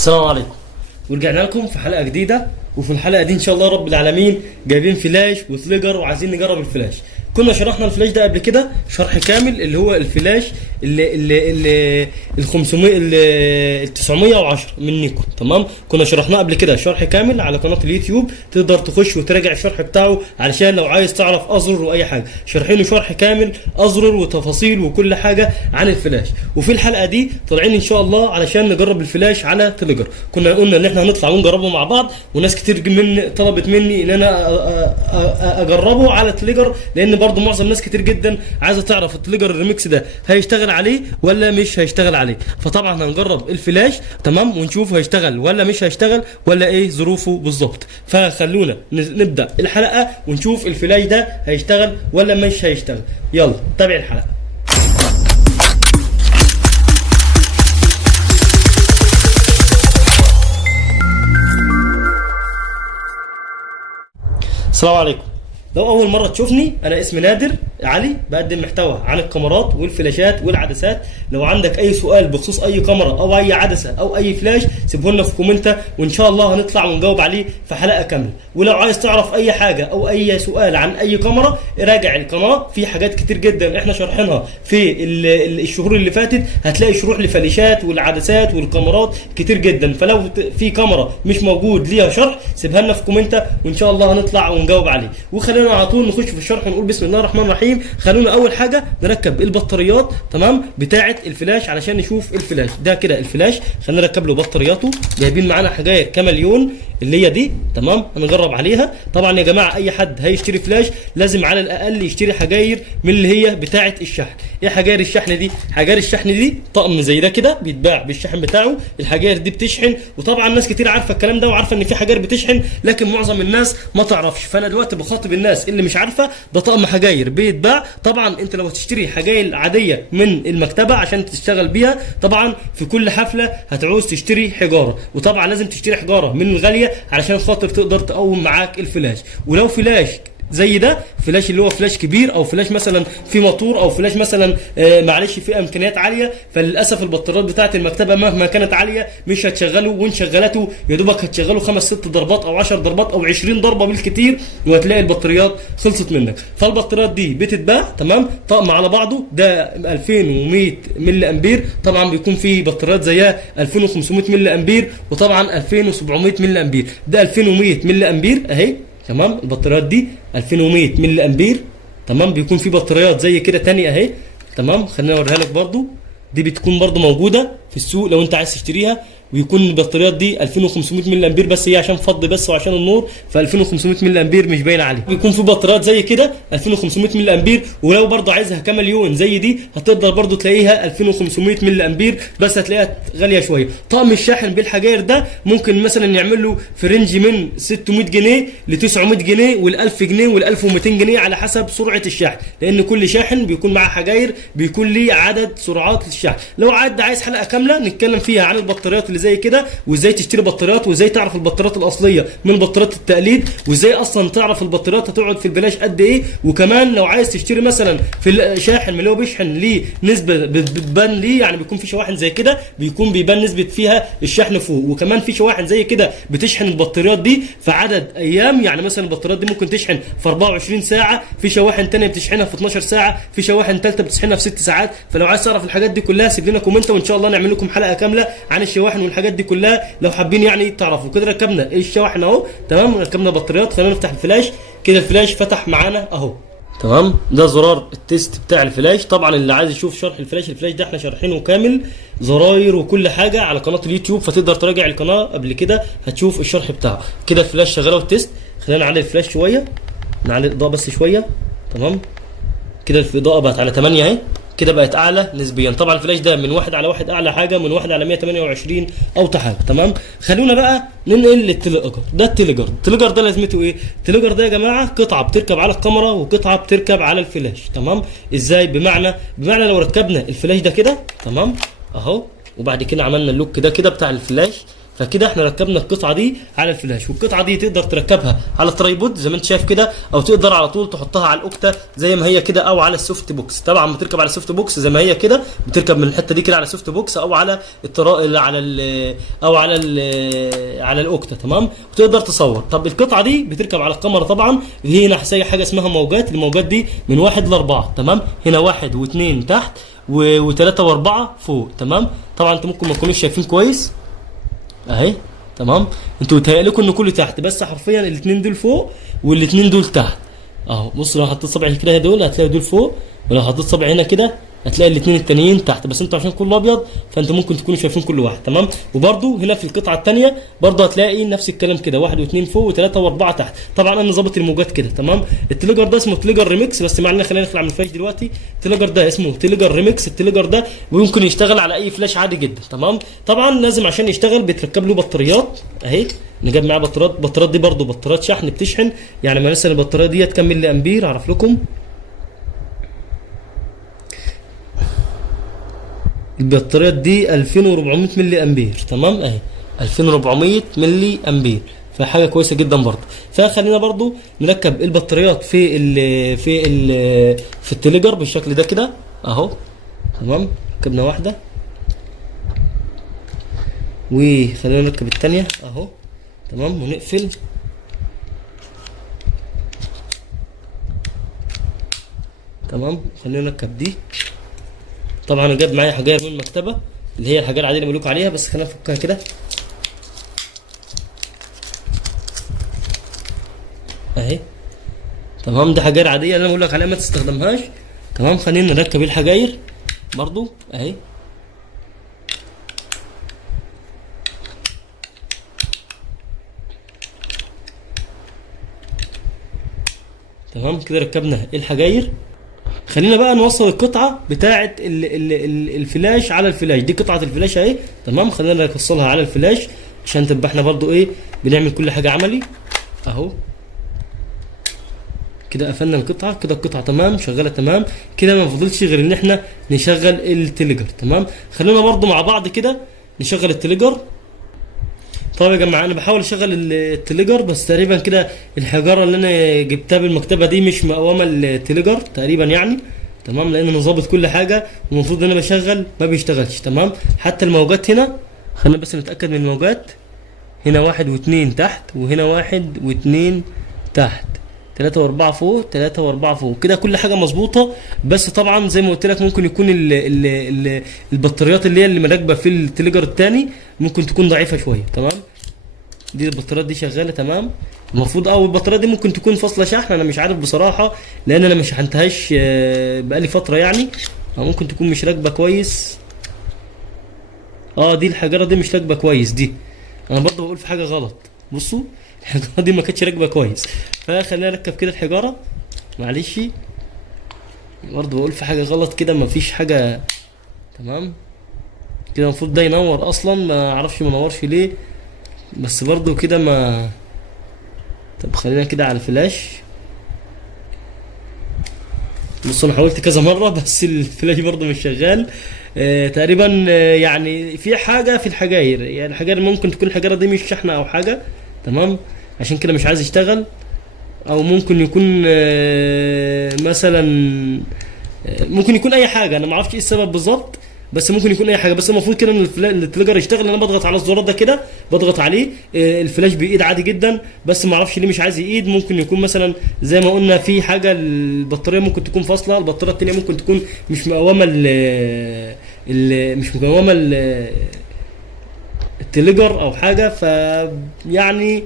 السلام عليكم. ورجعنا لكم في حلقه جديده، وفي الحلقه دي ان شاء الله رب العالمين جايبين فلاش وتليجر وعايزين نجرب الفلاش. كنا شرحنا الفلاش ده قبل كده شرح كامل، اللي هو الفلاش اللي ال 500 ال 910 من نيكون. تمام، كنا شرحناه قبل كده شرح كامل على قناه اليوتيوب، تقدر تخش وتراجع الشرح بتاعه علشان لو عايز تعرف ازرار واي حاجه. شارحينه شرح كامل ازرار وتفاصيل وكل حاجه عن الفلاش. وفي الحلقه دي طالعين ان شاء الله علشان نجرب الفلاش على تليجر. كنا قلنا ان احنا هنطلع ونجربه مع بعض، وناس كتير طلبت مني ان انا اجربه على تليجر، لان برضو معظم ناس كتير جدا عايزه تعرف التليجر الريميكس ده هيشتغل عليه ولا مش هيشتغل عليه. فطبعا هنجرب الفلاش تمام، ونشوف هيشتغل ولا مش هيشتغل ولا ايه ظروفه بالظبط. فخلونا نبدا الحلقه ونشوف الفلاش ده هيشتغل ولا مش هيشتغل. يلا تابع الحلقه. السلام عليكم. لو اول مره تشوفني، انا اسمي نادر علي، بقدم محتوى عن الكاميرات والفلاشات والعدسات. لو عندك اي سؤال بخصوص اي كاميرا او اي عدسه او اي فلاش سيبه لنا في كومنت، وان شاء الله هنطلع ونجاوب عليه في حلقه كامله. ولو عايز تعرف اي حاجه او اي سؤال عن اي كاميرا راجع القناه، في حاجات كتير جدا احنا شارحينها في الشهور اللي فاتت. هتلاقي شروح لفلاشات والعدسات والكاميرات كتير جدا، فلو في كاميرا مش موجود ليها شرح سيبها لنا في كومنت، وان شاء الله هنطلع ونجاوب عليه. وخلينا على طول نخش في الشرح ونقول بسم الله الرحمن الرحيم. خلونا اول حاجه نركب البطاريات تمام بتاعه الفلاش علشان نشوف الفلاش ده. كده الفلاش خلينا نركب له بطارياته. جايبين معانا حاجاير كامليون اللي هي دي تمام، هنجرب عليها. طبعا يا جماعه اي حد هيشتري فلاش لازم على الاقل يشتري حجاير من اللي هي بتاعه الشحن. ايه حجاير الشحن دي؟ حجاير الشحن دي طقم زي ده كده بيتباع بالشحن بتاعه. الحجاير دي بتشحن، وطبعا ناس كتير عارفه الكلام ده وعارفه ان في حجاير بتشحن، لكن معظم الناس ما تعرفش. فانا دلوقتي بخاطب الناس اللي مش عارفه، ده طقم حجاير بيتباع. طبعا انت لو هتشتري حجاير عاديه من المكتبه عشان تشتغل بيها، طبعا في كل حفله هتعوز تشتري حجاره، وطبعا لازم تشتري حجاره من الغاليه علشان خاطر تقدر تقوم معاك الفلاش. ولو فلاش زي ده، فلاش اللي هو فلاش كبير او فلاش مثلا في موتور او فلاش مثلا معلش في امكانيات عاليه، فللاسف البطاريات بتاعه المكتبه مهما كانت عاليه مش هتشغله، وان شغلته يا دوبك هتشغله 5 6 ضربات او 10 ضربات او 20 ضربه بالكتير، وهتلاقي البطاريات خلصت منك. فالبطاريات دي بتتباع تمام طقم على بعضه. ده 2100 ملي امبير، طبعا بيكون في بطاريات زيها 2500 ملي امبير، وطبعا 2700 ملي امبير. ده 2100 ملي امبير اهي تمام. البطاريات دي 2100 ملي امبير تمام. بيكون في بطاريات زي كده تانية اهي تمام، خلينا اوريها لك برضو. دي بتكون برضو موجوده في السوق لو انت عايز تشتريها. ويكون البطاريات دي 2500 ملي امبير، بس هي عشان فض بس وعشان النور، ف 2500 ملي امبير مش باينه عليه. بيكون في بطاريات زي كده 2500 ملي امبير، ولو برضه عايزها كامليون زي دي هتقدر برضه تلاقيها 2500 ملي امبير، بس هتلاقيها غاليه شويه. طقم الشاحن بالحجاير ده ممكن مثلا يعمل له في رينج من 600 جنيه ل 900 جنيه وال 1000 جنيه وال 1200 جنيه على حسب سرعه الشحن، لان كل شاحن بيكون معاه حجاير بيكون ليه عدد سرعات للشحن. لو عايز حلقه كامله نتكلم فيها عن البطاريات اللي زي كده، وازاي تشتري بطاريات، وازاي تعرف البطاريات الاصليه من بطاريات التقليد، وازاي اصلا تعرف البطاريات هتقعد في البلاش قد ايه. وكمان لو عايز تشتري مثلا في الشاحن اللي هو بيشحن ليه نسبه بتبان ليه، يعني بيكون في شواحن زي كده بيكون بيبان نسبه فيها الشحن فوق، وكمان في شواحن زي كده بتشحن البطاريات دي في عدد ايام. يعني مثلا البطاريات دي ممكن تشحن في 24 ساعه، في شواحن ثانيه بتشحنها في 12 ساعه، في شواحن ثالثه بتشحنها في 6 ساعات. فلو عايز تعرف الحاجات دي كلها سيب لنا كومنت، وان شاء الله نعمل لكم حلقه كامله عن الشواحن والحاجات دي كلها لو حابين يعني تعرفوا. كده ركبنا الشواحن اهو تمام، ركبنا بطاريات. خلينا نفتح الفلاش. كده الفلاش فتح معانا اهو تمام. ده زرار التيست بتاع الفلاش. طبعا اللي عايز يشوف شرح الفلاش ده احنا شارحينه كامل زراير وكل حاجه على قناه اليوتيوب، فتقدر تراجع القناه قبل كده هتشوف الشرح بتاعه. كده الفلاش شغاله والتيست. خلينا نعلي الفلاش شويه، نعلي الاضاءه بس شويه تمام. كده الاضاءه بقت على 8 اهي، كده بقت اعلى نسبيا. طبعا الفلاش ده من 1 على 1 اعلى حاجه، من 1 على 128 اوطى حاجه تمام. خلونا بقى ننقل للتليجر. ده التليجر ده لازمته ايه؟ التليجر ده يا جماعه قطعه بتركب على الكاميرا وقطعه بتركب على الفلاش تمام. ازاي؟ بمعنى لو ركبنا الفلاش ده كده تمام اهو، وبعد كده عملنا اللوك ده كده بتاع الفلاش، فكده احنا ركبنا القطعه دي على الفلاش، والقطعه دي تقدر تركبها على الترايبود زي ما انت شايف كده، او تقدر على طول تحطها على الاوكتا زي ما هي كده، او على السوفت بوكس. طبعا بتركب على السوفت بوكس زي ما هي كده، بتركب من الحته دي كده على السوفت بوكس، او على على الاوكتا. تمام، وتقدر تصور. طب القطعه دي بتركب على الكاميرا طبعا، اللي هنا حاجه اسمها موجات. الموجات دي من 1 ل 4. تمام، هنا 1 و2 تحت و3 و4 فوق. تمام، طبعا انتوا ممكن ما تكونوش شايفين كويس اهي. تمام، انتوا بيتهيأ لكم ان كله تحت، بس حرفيا الاثنين دول فوق والاثنين دول تحت اهو. بص لو حطيت صبعي كده دول هتلاقي دول فوق، ولو حطيت صبعي هنا كده هتلاقي الاثنين التانيين تحت، بس انتوا عشان كله ابيض فانتوا ممكن تكونوا شايفين كل واحد. تمام، وبرده هنا في القطعه الثانيه برده هتلاقي نفس الكلام كده، 1 و2 فوق و3 و4 تحت. طبعا انا ظابط الموجات كده. تمام، التليجر ده اسمه تليجر ريميكس، بس معلنا خلينا نخلع من الفلاش دلوقتي. التليجر ده اسمه تليجر ريميكس. التليجر ده ممكن يشتغل على اي فلاش عادي جدا. تمام، طبعا لازم عشان يشتغل بيتركب له بطاريات اهي. نجيب معاه بطاريات دي برده بطاريات شحن بتشحن. يعني مثلا البطاريه ديت كام ملي امبير اعرف لكم. البطاريات دي 2400 ملي امبير. تمام اهي 2400 ملي امبير، فحاجه كويسه جدا برضه. فخلينا برضه نركب البطاريات في التليجر بالشكل ده كده اهو. تمام، ركبنا واحده وخلينا نركب الثانيه اهو. تمام، ونقفل. تمام، خلينا نركب دي. طبعا انا جايب معايا حجاير من المكتبه اللي هي الحجاير العاديه اللي بقول لكم عليها، بس خلينا نفكها كده اهي. تمام، دي حجاير عاديه اللي انا بقول لك عليها ما تستخدمهاش. تمام، خلينا نركب الحجاير برضو اهي. تمام، كده ركبنا الحجاير. خلينا بقى نوصل القطعه بتاعه الفلاش على الفلاش. دي قطعه الفلاش اهي. تمام، خلينا نوصلها على الفلاش عشان تبقى احنا برضو ايه بنعمل كل حاجه عملي اهو. كده قفلنا القطعه، كده القطعه تمام شغاله تمام كده. ما فضلش غير ان احنا نشغل التليجر. تمام، خلينا برضو مع بعض كده نشغل التليجر. طيب يا جماعه انا بحاول اشغل التليجر، بس تقريبا كده الحجاره اللي انا جبتها بالمكتبه دي مش مقومه التليجر تقريبا يعني. تمام، لان انا ظابط كل حاجه والمفروض ان انا بشغل ما بيشتغلش. تمام، حتى الموجات هنا خلينا بس نتاكد من الموجات. هنا 1 و2 تحت، وهنا 1 و2 تحت، 3 و4 فوق، 3 و4 فوق، كده كل حاجه مظبوطه. بس طبعا زي ما قلت لك ممكن يكون البطاريات اللي هي اللي راكبه في التليجر الثاني ممكن تكون ضعيفه شويه. تمام، دي البطاريات دي شغاله تمام المفروض. البطاريات دي ممكن تكون فاصله شحن، انا مش عارف بصراحه لان انا ما شحنتهاش بقالي فتره يعني، او ممكن تكون مش راكبه كويس. دي الحجاره دي مش راكبه كويس. دي انا برضه بقول في حاجه غلط. بصوا الحجاره دي ما كانتش راكبه كويس، فخلينا نركب كده الحجاره. معلش برضه بقول في حاجه غلط كده، ما فيش حاجه. تمام، كده المفروض ده ينور اصلا، ما اعرفش ما نورش ليه، بس برضه كده ما. طب خلينا كده على الفلاش. بص انا حاولت كذا مره بس الفلاش برضه مش شغال تقريبا. يعني في حاجه في الحجاير، يعني الحجاير ممكن تكون الحجاره دي مش شحنه او حاجه. تمام، عشان كده مش عايز يشتغل. او ممكن يكون مثلا ممكن يكون اي حاجه، انا ما اعرفش ايه السبب بالظبط، بس ممكن يكون اي حاجه. بس المفروض كده ان التليجر يشتغل. انا بضغط على الزرار ده كده، بضغط عليه الفلاش بيقيد عادي جدا، بس ما اعرفش ليه مش عايز يقيد. ممكن يكون مثلا زي ما قلنا في حاجه، البطاريه ممكن تكون فاصله، البطاريه الثانيه ممكن تكون مش مقومه مش مقومه التليجر او حاجه. يعني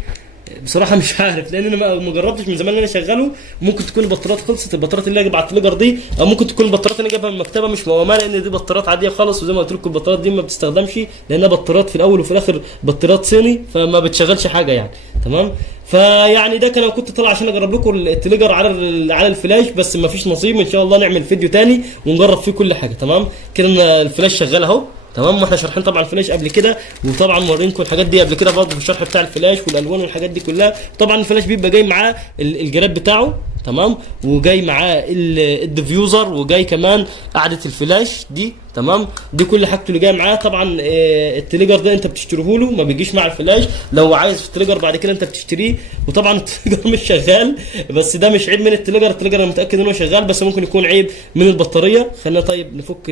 بصراحه مش عارف، لان انا ما جربتش من زمان ان انا اشغله. ممكن تكون البطاريات خلصت، البطاريات اللي جايبها على التليجر دي، او ممكن تكون البطاريات اللي جايبها من المكتبه مش مقومه، لان دي بطاريات عاديه خالص. وزي ما قلت لكم البطاريات دي ما بتستخدمش، لانها بطاريات في الاول وفي الاخر بطاريات صيني، فما بتشغلش حاجه يعني. تمام، فيعني ده كان كنت طالع عشان اجرب لكم التليجر على الفلاش، بس ما فيش نصيب. ان شاء الله نعمل فيديو تاني ونجرب فيه كل حاجه. تمام، كده الفلاش شغال اهو. تمام. واحنا شارحين طبعا الفلاش قبل كده، وطبعا مورينكم الحاجات دي قبل كده برضه في الشرح بتاع الفلاش والالوان والحاجات دي كلها. طبعا الفلاش بيبقى جاي معاه الجراب بتاعه، تمام، وجاي معاه الديفيوزر، وجاي كمان قاعده الفلاش دي، تمام. دي كل حاجته اللي جايه معاه. طبعا التليجر ده انت بتشتريه له، ما بيجيش مع الفلاش. لو عايز في التليجر بعد كده انت بتشتريه. وطبعا التليجر مش شغال، بس ده مش عيب من التليجر انا متاكد انه شغال، بس ممكن يكون عيب من البطاريه. خلينا طيب نفك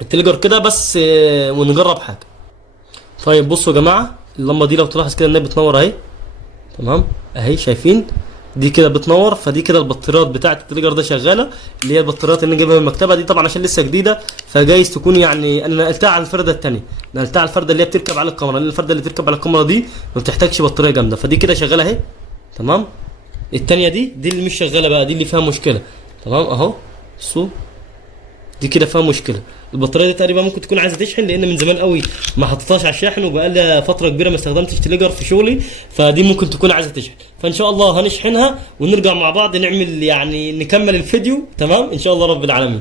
التليجر كده بس ونجرب حاجه. طيب بصوا يا جماعه، اللمبه دي لو تلاحظ كده انها بتنور اهي، تمام، اهي شايفين دي كده بتنور. فدي كده البطاريات بتاعه التليجر ده شغاله، اللي هي البطاريات اللي جايبها من المكتبه دي، طبعا عشان لسه جديده فجايز تكون يعني انا نقلتها على الفرده الثانيه، نقلتها على الفرده اللي هي بتركب على الكاميرا، لان الفرده اللي بتركب على الكاميرا دي ما بتحتاجش بطاريه جامده. فدي كده شغاله اهي، تمام. الثانيه دي اللي مش شغاله بقى، دي اللي فيها مشكله، تمام. اهو بصوا دي كده فيها مشكله. البطاريه دي تقريبا ممكن تكون عايزه تشحن، لان من زمان قوي ما حطيتهاش على الشاحن، وبقى لها فتره كبيره ما استخدمتش تليجر في شغلي، فدي ممكن تكون عايزه تشحن. فان شاء الله هنشحنها ونرجع مع بعض نعمل يعني نكمل الفيديو، تمام، ان شاء الله رب العالمين.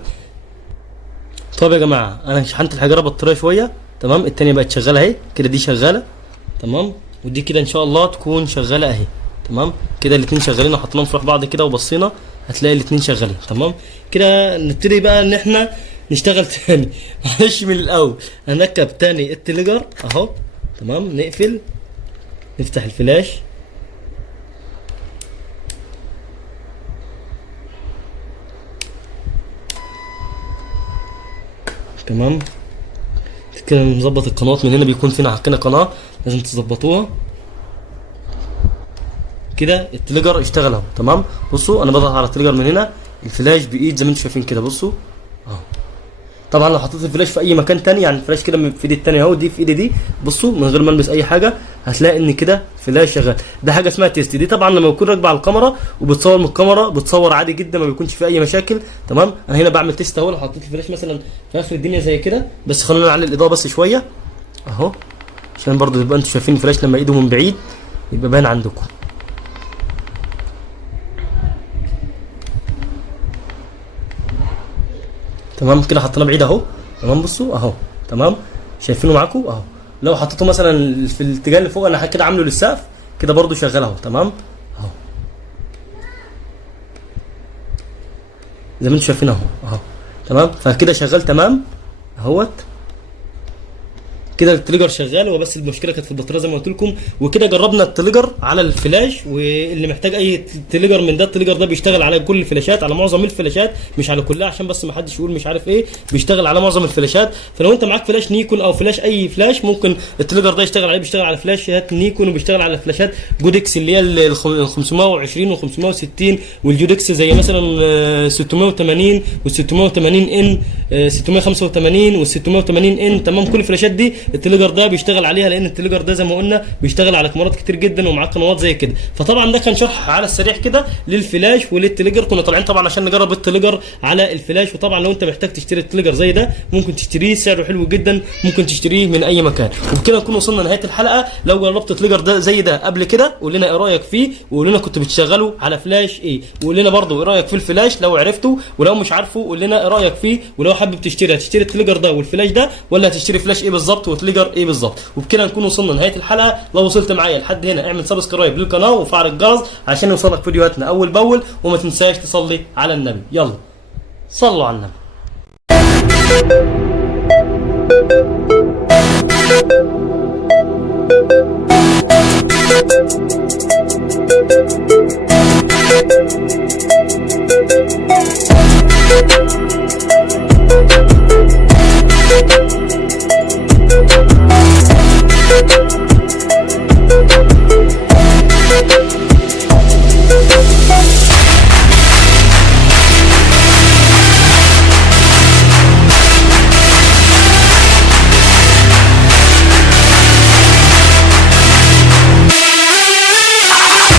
طيب يا جماعه، انا شحنت الحجره بطاريه شويه، تمام. الثانيه بقت شغاله اهي كده، دي شغاله، تمام. ودي كده ان شاء الله تكون شغاله اهي، تمام. كده الاثنين شغالين، وحطيناهم في بعض كده وبصينا هتلاقي الاثنين شغالين، تمام. كده نبتدي بقى ان احنا نشتغل تاني. معلش من الاول، هنركب تاني التليجر اهو، تمام. نقفل، نفتح الفلاش، تمام. كده نظبط القنوات من هنا، بيكون فينا حقنا قناه لازم تظبطوها كده. التليجر اشتغل اهو، تمام. بصوا انا بضغط على التليجر من هنا، الفلاش بايد زي ما انتم شايفين كده، بصوا اهو. طبعا لو حطيت الفلاش في اي مكان تاني، يعني الفلاش كده في ايدي التانية اهو، دي في ايدي دي، بصوا من غير ما البس اي حاجه هتلاقي ان كده فلاش شغال. ده حاجه اسمها تيست. دي طبعا لما بكون راكبه على الكاميرا وبتصور من الكاميرا بتصور عادي جدا، ما بيكونش فيه اي مشاكل، تمام. انا هنا بعمل تيست اهو. لو حطيت الفلاش مثلا في اخر الدنيا زي كده، بس خلونا نعلي الاضاءه بس شويه اهو، عشان برضو تبقى انتوا شايفين الفلاش لما ايده من بعيد يبقى باين عندكم، تمام. كده حطيناه بعيد اهو، تمام. بصوا اهو، تمام، شايفينه معاكم اهو. لو حطيته مثلا في الاتجاه اللي فوق، انا كده عامله للسقف كده برضو شغال اهو، تمام، اهو زي ما انتم شايفين اهو، اهو، تمام. فكده شغال تمام اهوت. كده التليجر شغال، وبس المشكله كانت في البطاريه زي ما قلت لكم. وكده جربنا التليجر على الفلاش، واللي محتاج اي تليجر من ده، التليجر ده بيشتغل على كل الفلاشات، على معظم الفلاشات، مش على كلها عشان بس ما حدش يقول مش عارف ايه، بيشتغل على معظم الفلاشات. فلو انت معاك فلاش نيكون او فلاش اي فلاش، ممكن التليجر ده يشتغل عليه. بيشتغل على فلاشات نيكون، وبيشتغل على فلاشات جودكس اللي هي ال 520 و 560، والجودكس زي مثلا 680 وال 680 ان، 685 وال 680 ان، تمام. كل الفلاشات دي التليجر ده بيشتغل عليها، لان التليجر ده زي ما قلنا بيشتغل على كاميرات كتير جدا ومعاه قنوات زي كده. فطبعا ده كان شرح على السريع كده للفلاش وللتليجر. كنا طالعين طبعا عشان نجرب التليجر على الفلاش. وطبعا لو انت محتاج تشتري التليجر زي ده ممكن تشتريه، سعره حلو جدا، ممكن تشتريه من اي مكان. وبكده نكون وصلنا لنهايه الحلقه. لو جربت التليجر ده زي ده قبل كده قول لنا ايه رايك فيه، وقول لنا كنت بتشغله على فلاش ايه، وقول لنا برضه ايه رايك في الفلاش لو عرفته، ولو مش عارفه قول لنا ايه رايك فيه. ولو حابب تشتري، هتشتري التليجر ده والفلاش ده، ولا هتشتري فلاش ايه بالظبط وتليجر ايه بالظبط. وبكده نكون وصلنا لنهايه الحلقه. لو وصلت معايا لحد هنا اعمل سبسكرايب للقناه وفعل الجرس عشان يوصلك فيديوهاتنا اول باول، وما تنساش تصلي على النبي. يلا صلوا على النبي.